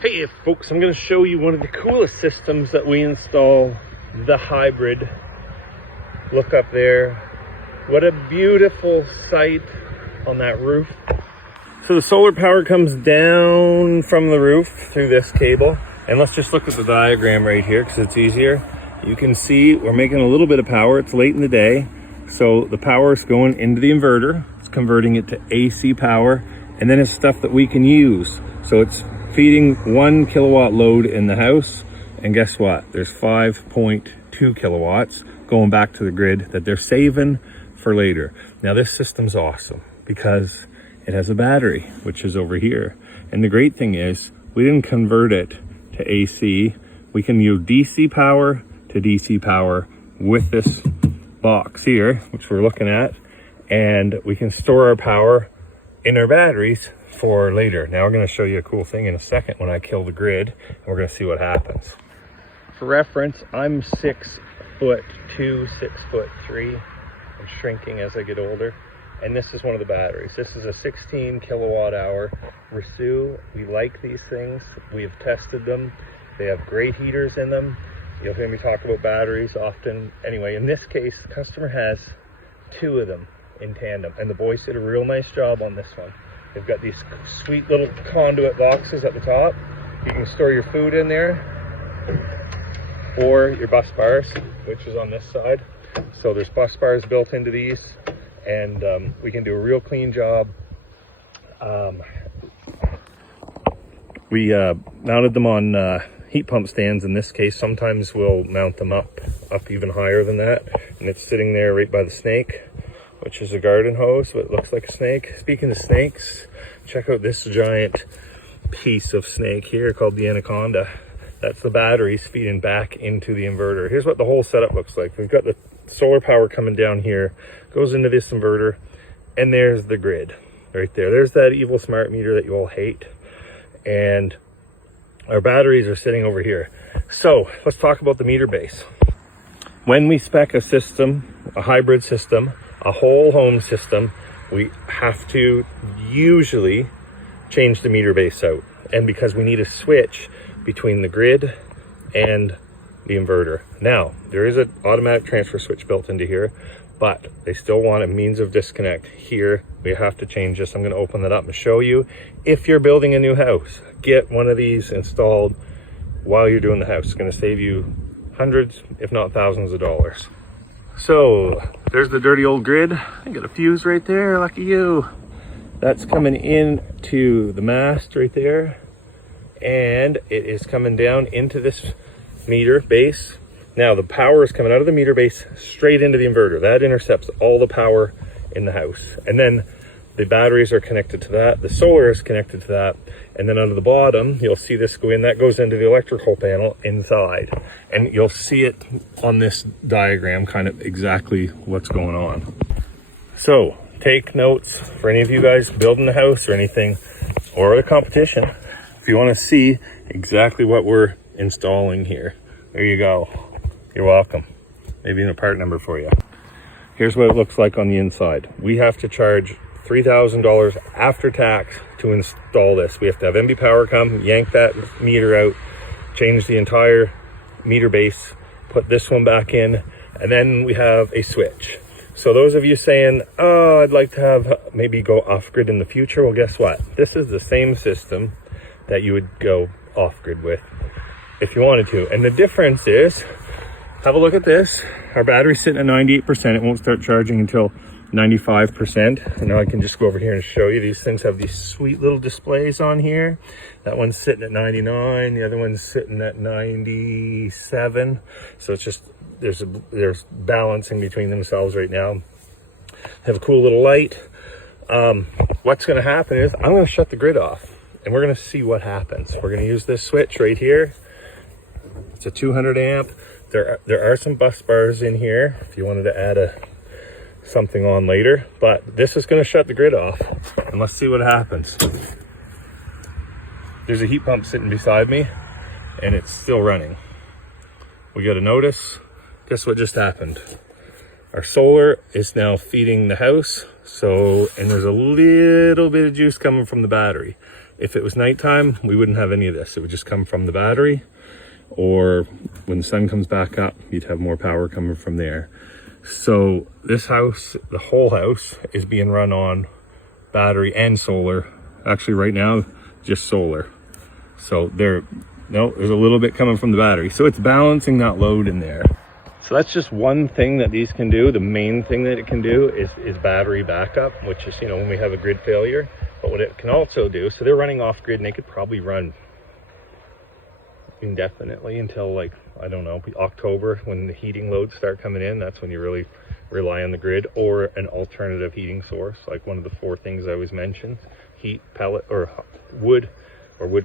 Hey folks, I'm going to show you one of the coolest systems that we install, the hybrid. Look up there. What a beautiful sight on that roof. So the solar power comes down from the roof through this cable. And let's just look at the diagram right here because it's easier. You can see we're making a little bit of power. It's late in the day. So the power is going into the inverter. It's converting it to AC power. And then it's stuff that we can use. So it's feeding 1 kilowatt load in the house, and guess what? There's 5.2 kilowatts going back to the grid that they're saving for later. Now this system's awesome because it has a battery, which is over here. And the great thing is we didn't convert it to AC. We can use DC power to DC power with this box here, which we're looking at, and we can store our power in our batteries for later. Now we're going to show you a cool thing in a second when I kill the grid, and we're going to see what happens. For reference, I'm 6'2", 6'3". I'm shrinking as I get older, and this is one of the batteries. This is a 16 kilowatt hour Ruixu. We like these things. We've tested them. They have great heaters in them. You'll hear me talk about batteries often. Anyway, in this case, the customer has 2 of them in tandem, and the boys did a real nice job on this one. They've got these sweet little conduit boxes at the top. You can store your food in there, or your bus bars, which is on this side. So there's bus bars built into these, and we can do a real clean job. We mounted them on heat pump stands in this case. Sometimes we'll mount them up even higher than that, and it's sitting there right by the snake, which is a garden hose, but it looks like a snake. Speaking of snakes, check out this giant piece of snake here called the anaconda. That's the batteries feeding back into the inverter. Here's what the whole setup looks like. We've got the solar power coming down here, goes into this inverter, and there's the grid right there. There's that evil smart meter that you all hate. And our batteries are sitting over here. So let's talk about the meter base. When we spec a system, a hybrid system, a whole home system, we have to usually change the meter base out. And because we need a switch between the grid and the inverter. Now, there is an automatic transfer switch built into here, but they still want a means of disconnect. Here, we have to change this. I'm going to open that up and show you. If you're building a new house, get one of these installed while you're doing the house. It's going to save you hundreds, if not thousands of dollars. So there's the dirty old grid. I got a fuse right there, lucky you. That's coming in to the mast right there. And it is coming down into this meter base. Now the power is coming out of the meter base straight into the inverter. That intercepts all the power in the house. And then the batteries are connected to that. The solar is connected to that. And then under the bottom, you'll see this go in. That goes into the electrical panel inside. And you'll see it on this diagram, kind of exactly what's going on. So take notes for any of you guys building a house or anything, or a competition, if you want to see exactly what we're installing here. There you go. You're welcome. Maybe in a part number for you. Here's what it looks like on the inside. We have to charge $3,000 after tax to install this. We have to have MB Power come, yank that meter out, change the entire meter base, put this one back in, and then we have a switch. So those of you saying, oh, I'd like to have maybe go off-grid in the future, well, guess what? This is the same system that you would go off-grid with if you wanted to. And the difference is, have a look at this. Our battery's sitting at 98%. It won't start charging until 95%. And now I can just go over here and show you. These things have these sweet little displays on here. That one's sitting at 99. The other one's sitting at 97. So it's just, there's balancing between themselves right now. Have a cool little light. What's going to happen is I'm going to shut the grid off, and we're going to see what happens. We're going to use this switch right here. It's a 200 amp. There are some bus bars in here if you wanted to add something on later, but this is going to shut the grid off, and let's see what happens. There's a heat pump sitting beside me, and it's still running. We got a notice. Guess what just happened? Our solar is now feeding the house, and there's a little bit of juice coming from the battery. If it was nighttime, we wouldn't have any of this. It would just come from the battery, or when the sun comes back up, you'd have more power coming from there. So this house, the whole house, is being run on battery and solar. Actually right now, just solar. So there's a little bit coming from the battery. So it's balancing that load in there. So that's just one thing that these can do. The main thing that it can do is battery backup, which is, you know, when we have a grid failure. But what it can also do, so they're running off grid and they could probably run indefinitely until, like, I don't know, October, when the heating loads start coming in. That's when you really rely on the grid, or an alternative heating source, like one of the 4 things I always mentioned: heat, pellet, or wood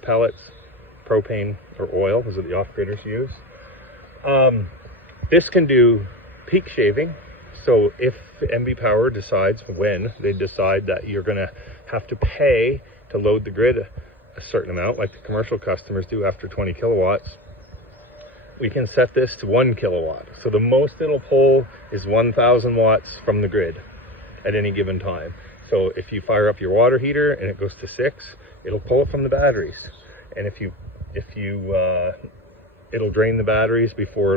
pellets, propane, or oil. Those are the off-gridders use. This can do peak shaving. So if MB Power decides, when they decide that you're going to have to pay to load the grid a certain amount, like the commercial customers do after 20 kilowatts, we can set this to 1 kilowatt. So the most it'll pull is 1,000 watts from the grid at any given time. So if you fire up your water heater and it goes to 6, it'll pull it from the batteries. And if you it'll drain the batteries before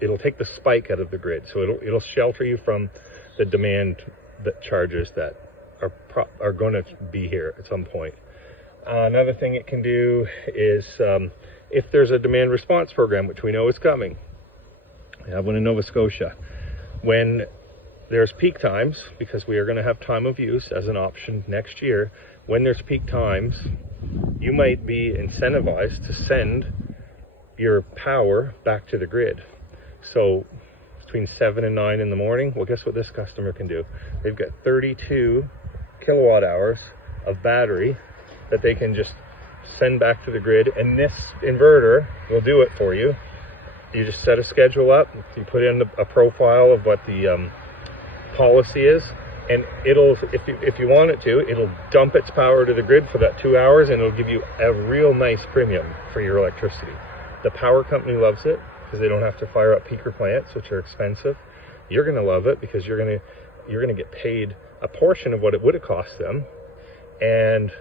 it'll take the spike out of the grid. So it'll shelter you from the demand that charges that are going to be here at some point. Another thing it can do is, if there's a demand response program, which we know is coming, we have one in Nova Scotia, when there's peak times, because we are going to have time of use as an option next year, when there's peak times, you might be incentivized to send your power back to the grid. So between 7 and 9 in the morning, well, guess what this customer can do? They've got 32 kilowatt hours of battery that they can just send back to the grid, and this inverter will do it for you. You just set a schedule up, you put in a profile of what the policy is, and it'll, if you want it to, it'll dump its power to the grid for that 2 hours, and it'll give you a real nice premium for your electricity. The power company loves it because they don't have to fire up peaker plants, which are expensive. You're going to love it because you're going to get paid a portion of what it would have cost them, and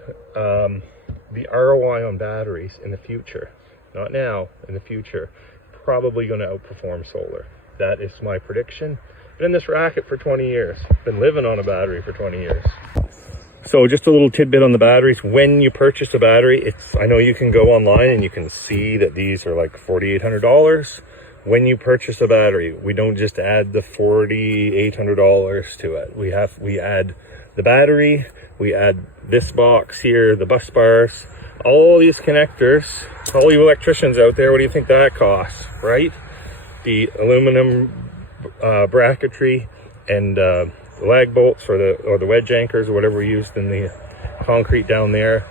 the ROI on batteries in the future, not now, in the future, probably going to outperform solar. That is my prediction. Been in this racket for 20 years. Been living on a battery for 20 years. So just a little tidbit on the batteries. When you purchase a battery, I know you can go online and you can see that these are like $4,800. When you purchase a battery, we don't just add the $4,800 to it. We add the battery, we add this box here, the bus bars, all these connectors. All you electricians out there, what do you think that costs, right? The aluminum bracketry and lag bolts or the wedge anchors or whatever we used in the concrete down there,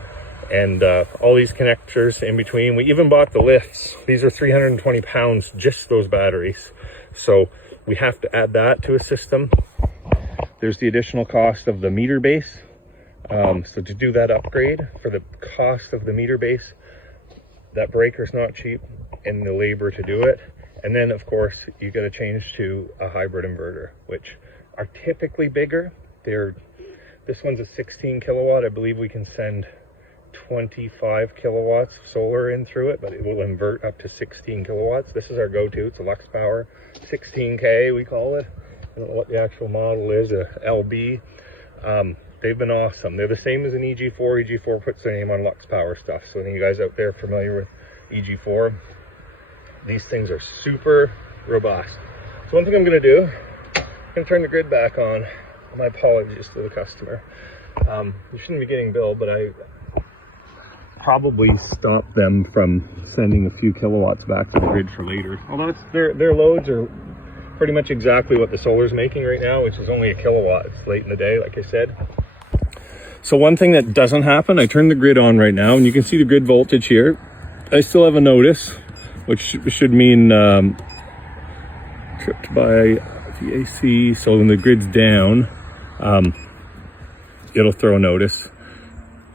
and all these connectors in between. We even bought the lifts. These are 320 pounds, just those batteries. So we have to add that to a system. There's the additional cost of the meter base. So to do that upgrade, for the cost of the meter base, that breaker's not cheap, and the labor to do it. And then of course you got to change to a hybrid inverter, which are typically bigger. This one's a 16 kilowatt. I believe we can send 25 kilowatts of solar in through it, but it will invert up to 16 kilowatts. This is our go-to. It's a LuxPower 16K, we call it. I don't know what the actual model is, a LB. They've been awesome. They're the same as an EG4. EG4 puts their name on LuxPower stuff. So any of you guys out there familiar with EG4, these things are super robust. So one thing I'm going to do, I'm going to turn the grid back on. My apologies to the customer. You shouldn't be getting billed, but I probably stopped them from sending a few kilowatts back to the grid for later. Although their loads are pretty much exactly what the solar's making right now, which is only a kilowatt. It's late in the day, like I said. So one thing that doesn't happen, I turned the grid on right now, and you can see the grid voltage here. I still have a notice, which should mean tripped by the AC. So when the grid's down, it'll throw a notice.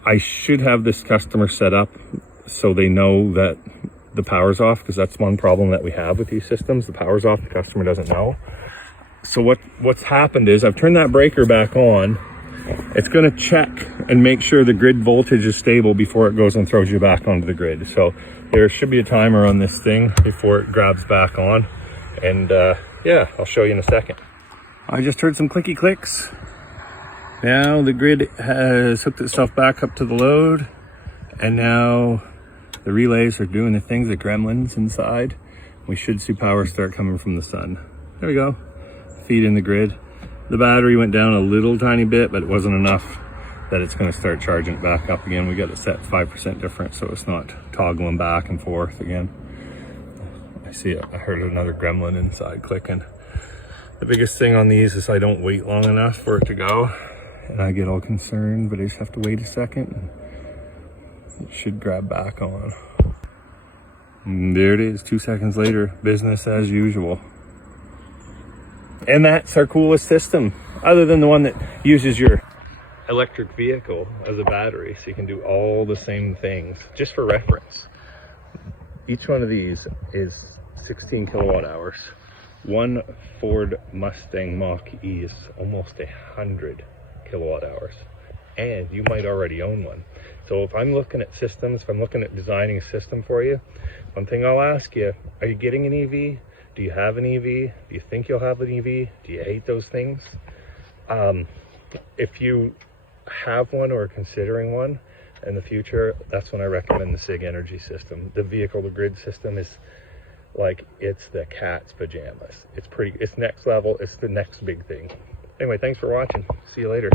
I should have this customer set up so they know that the power's off, because that's one problem that we have with these systems. The power's off, the customer doesn't know. So what's happened is I've turned that breaker back on, it's going to check and make sure the grid voltage is stable before it goes and throws you back onto the grid. So there should be a timer on this thing before it grabs back on. And yeah, I'll show you in a second. I just heard some clicky clicks. Now the grid has hooked itself back up to the load, and now the relays are doing the things, the gremlins inside. We should see power start coming from the sun. There we go. Feed in the grid. The battery went down a little tiny bit, but it wasn't enough that it's going to start charging it back up again. We got it set 5% difference, so it's not toggling back and forth again. I see it. I heard another gremlin inside clicking. The biggest thing on these is I don't wait long enough for it to go, and I get all concerned, but I just have to wait a second. And it should grab back on. And there it is, 2 seconds later, business as usual. And that's our coolest system, other than the one that uses your electric vehicle as a battery, so you can do all the same things. Just for reference, each one of these is 16 kilowatt hours. One Ford Mustang Mach-E is almost 100 kilowatt hours, and you might already own one. So if I'm looking at systems, if I'm looking at designing a system for you, one thing I'll ask you, are you getting an EV? Do you have an EV? Do you think you'll have an EV? Do you hate those things? If you have one or are considering one in the future, that's when I recommend the SIG Energy system. The vehicle to grid system is like, it's the cat's pajamas. It's next level. It's the next big thing. Anyway, thanks for watching. See you later.